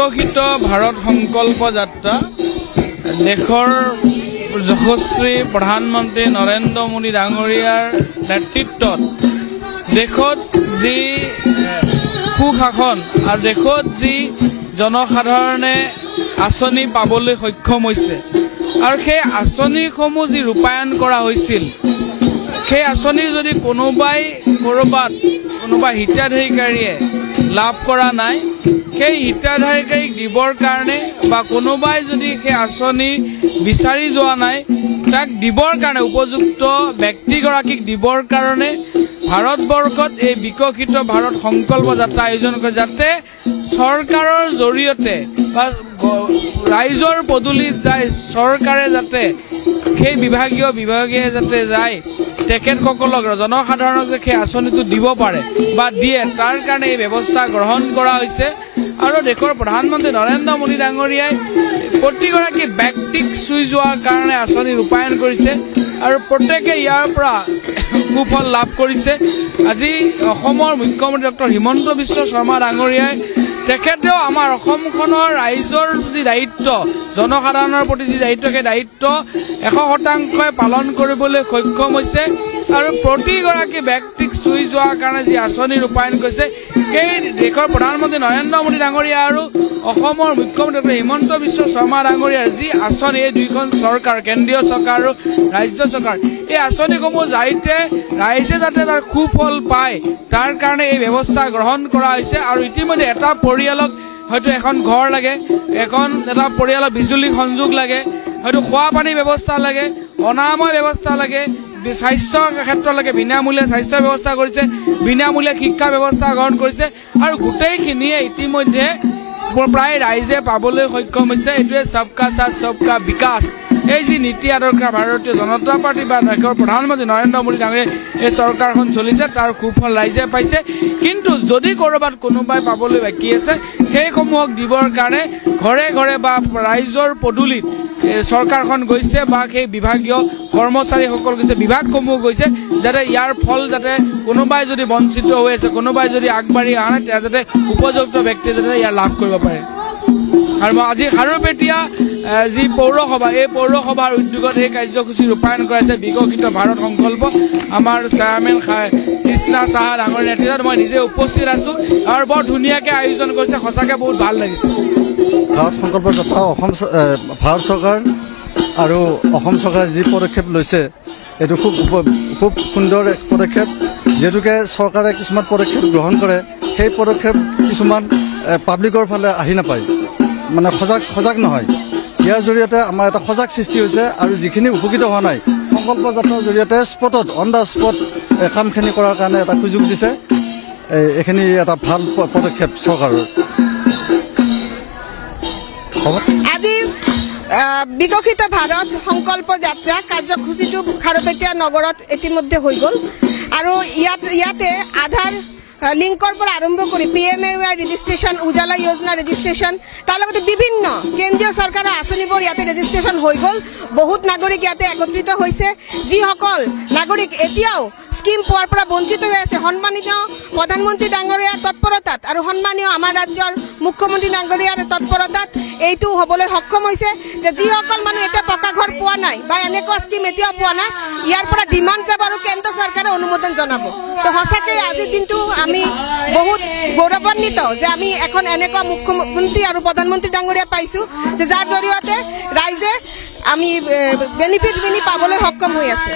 বিকশিত ভাৰত সংকল্প যাত্ৰা দেশৰ যশস্বী প্ৰধানমন্ত্ৰী নৰেন্দ্ৰ মোদী ডাঙৰীয়াৰ নেতৃত্বত দেশত যি সুশাসন আৰু দেশত যি জনসাধাৰণে আঁচনি পাবলৈ সক্ষম হৈছে আৰু সেই আঁচনিসমূহ যি ৰূপায়ণ কৰা হৈছিল সেই আঁচনি যদি কোনোবাই ক'ৰবাত কোনোবা হিতাধিকাৰীয়ে লাভ কৰা নাই সেই হিতাধিকাৰীক দিবৰ কাৰণে বা কোনোবাই যদি সেই আঁচনি বিচাৰি যোৱা নাই তাক দিবৰ কাৰণে উপযুক্ত ব্যক্তিগৰাকীক দিবৰ কাৰণে ভাৰতবৰ্ষত এই বিকশিত ভাৰত সংকল্প যাত্ৰা আয়োজন কৰে যাতে চৰকাৰৰ জৰিয়তে বা ৰাইজৰ পদূলিত যায় চৰকাৰে যাতে সেই বিভাগীয় যাতে যায় তেখেতসকলক জনসাধাৰণক যে সেই আঁচনিটো দিব পাৰে বা দিয়ে তাৰ কাৰণে এই ব্যৱস্থা গ্ৰহণ কৰা হৈছে আৰু দেশৰ প্ৰধানমন্ত্ৰী নৰেন্দ্ৰ মোদী ডাঙৰীয়াই প্ৰতিগৰাকী ব্যক্তিক চুই যোৱাৰ কাৰণে আঁচনি ৰূপায়ণ কৰিছে আৰু প্ৰত্যেকে ইয়াৰ পৰা সুফল লাভ কৰিছে আজি অসমৰ মুখ্যমন্ত্ৰী ডক্টৰ হিমন্ত বিশ্ব শৰ্মা ডাঙৰীয়াই তেখেতেও আমাৰ অসমখনৰ ৰাইজৰ যি দায়িত্ব জনসাধাৰণৰ প্ৰতি যি দায়িত্ব সেই দায়িত্ব 100% পালন কৰিবলৈ সক্ষম হৈছে আৰু প্ৰতিগৰাকী ব্যক্তিক চুই যোৱাৰ কাৰণে যি আঁচনি ৰূপায়ণ কৰিছে সেই দেশৰ প্ৰধানমন্ত্ৰী নৰেন্দ্ৰ মোদী ডাঙৰীয়া আৰু অসমৰ মুখ্যমন্ত্ৰী ডক্টৰ হিমন্ত বিশ্ব শৰ্মা ডাঙৰীয়াৰ যি আঁচনি এই দুইখন চৰকাৰ কেন্দ্ৰীয় চৰকাৰ আৰু ৰাজ্য চৰকাৰ এই আঁচনিসমূহ যাতে ৰাইজে যাতে তাৰ সুফল পায় তাৰ কাৰণে এই ব্যৱস্থা গ্ৰহণ কৰা হৈছে আৰু ইতিমধ্যে এটা পৰিয়ালক হয়তো এখন ঘৰ লাগে এটা পৰিয়ালৰ বিজুলী সংযোগ লাগে হয়তো খোৱা পানী ব্যৱস্থা লাগে অনাময় ব্যৱস্থা লাগে স্বাস্থ্য ক্ষেত্ৰলৈকে বিনামূলীয়া স্বাস্থ্য ব্যৱস্থা কৰিছে বিনামূলীয়া শিক্ষা ব্যৱস্থা গ্ৰহণ কৰিছে আৰু গোটেইখিনিয়ে ইতিমধ্যে প্ৰায় ৰাইজে পাবলৈ সক্ষম হৈছে এইটোৱে সবকা সাথ সবকা বিকাশ এই যি নীতি আদৰ্শ ভাৰতীয় জনতা পাৰ্টি বা দেশৰ প্ৰধানমন্ত্ৰী নৰেন্দ্ৰ মোদী ডাঙৰীয়াই এই চৰকাৰখন চলিছে তাৰ সুফল ৰাইজে পাইছে কিন্তু যদি ক'ৰবাত কোনোবাই পাবলৈ বাকী আছে সেইসমূহক দিবৰ কাৰণে ঘৰে ঘৰে বা ৰাইজৰ পদূলিত চৰকাৰখন গৈছে বা সেই বিভাগীয় কৰ্মচাৰীসকল গৈছে বিভাগসমূহ গৈছে যাতে ইয়াৰ ফল যাতে কোনোবাই যদি বঞ্চিত হৈ আছে কোনোবাই যদি আগবাঢ়ি অহা নাই তেতিয়া যাতে উপযুক্ত ব্যক্তিয়ে যাতে ইয়াৰ লাভ কৰিব পাৰে আৰু আজি খাৰুপেটীয়া যি পৌৰসভা এই পৌৰসভাৰ উদ্যোগত এই কাৰ্যসূচী ৰূপায়ণ কৰাইছে বিকশিত ভাৰত সংকল্প আমাৰ চেয়াৰমেন কৃষ্ণা সাহা ডাঙৰ নেতৃত্বত মই নিজে উপস্থিত আছোঁ আৰু বৰ ধুনীয়াকৈ আয়োজন কৰিছে সঁচাকৈ বহুত ভাল লাগিছে ভাৰত সংকল্প যাত্ৰা ভাৰত চৰকাৰ আৰু অসম চৰকাৰে যি পদক্ষেপ লৈছে এইটো খুব সুন্দৰ এক পদক্ষেপ যিহেতুকে চৰকাৰে কিছুমান পদক্ষেপ গ্ৰহণ কৰে সেই পদক্ষেপ কিছুমান পাব্লিকৰ ফালে আহি নাপায় মানে সজাগ নহয় ইয়াৰ জৰিয়তে আমাৰ এটা সজাগ সৃষ্টি হৈছে আৰু যিখিনি উপকৃত হোৱা নাই সংকল্প যাত্ৰাৰ জৰিয়তে স্পটত অন দ্য স্পট কামখিনি কৰাৰ কাৰণে এটা সুযোগ দিছে এইখিনি এটা ভাল পদক্ষেপ চৰকাৰৰ আজি বিকশিত ভাৰত সংকল্প যাত্ৰা কাৰ্যসূচীটো খাৰুপেটীয়া নগৰত ইতিমধ্যে হৈ গ'ল আৰু ইয়াতে আধাৰ লিংকৰ পৰা আৰম্ভ কৰি PMAY ৰেজিষ্ট্ৰেশ্যন উজালা যোজনা ৰেজিষ্ট্ৰেশ্যন তাৰ লগতে বিভিন্ন কেন্দ্ৰীয় চৰকাৰৰ আঁচনিবোৰ ইয়াতে ৰেজিষ্ট্ৰেশ্যন হৈ গ'ল বহুত নাগৰিক ইয়াতে একত্ৰিত হৈছে যিসকল নাগৰিক এতিয়াও স্কিম পোৱাৰ পৰা বঞ্চিত হৈ আছে সন্মানীয় প্ৰধানমন্ত্ৰী ডাঙৰীয়াৰ তৎপৰতাত আৰু সন্মানীয় আমাৰ ৰাজ্যৰ মুখ্যমন্ত্ৰী ডাঙৰীয়াৰ তৎপৰতাত এইটো হ'বলৈ সক্ষম হৈছে যে যিসকল মানুহ এতিয়া পকা ঘৰ পোৱা নাই বা এনেকুৱা স্কিম এতিয়াও পোৱা নাই ইয়াৰ পৰা ডিমাণ্ড যাব আৰু কেন্দ্ৰ চৰকাৰে অনুমোদন জনাব তো সঁচাকৈ আজিৰ দিনটো আমি বহুত গৌৰৱান্বিত যে আমি এখন এনেকুৱা মুখ্যমন্ত্ৰী আৰু প্ৰধানমন্ত্ৰী ডাঙৰীয়া পাইছোঁ যে যাৰ জৰিয়তে ৰাইজে আমি বেনিফিট পাবলৈ সক্ষম হৈ আছে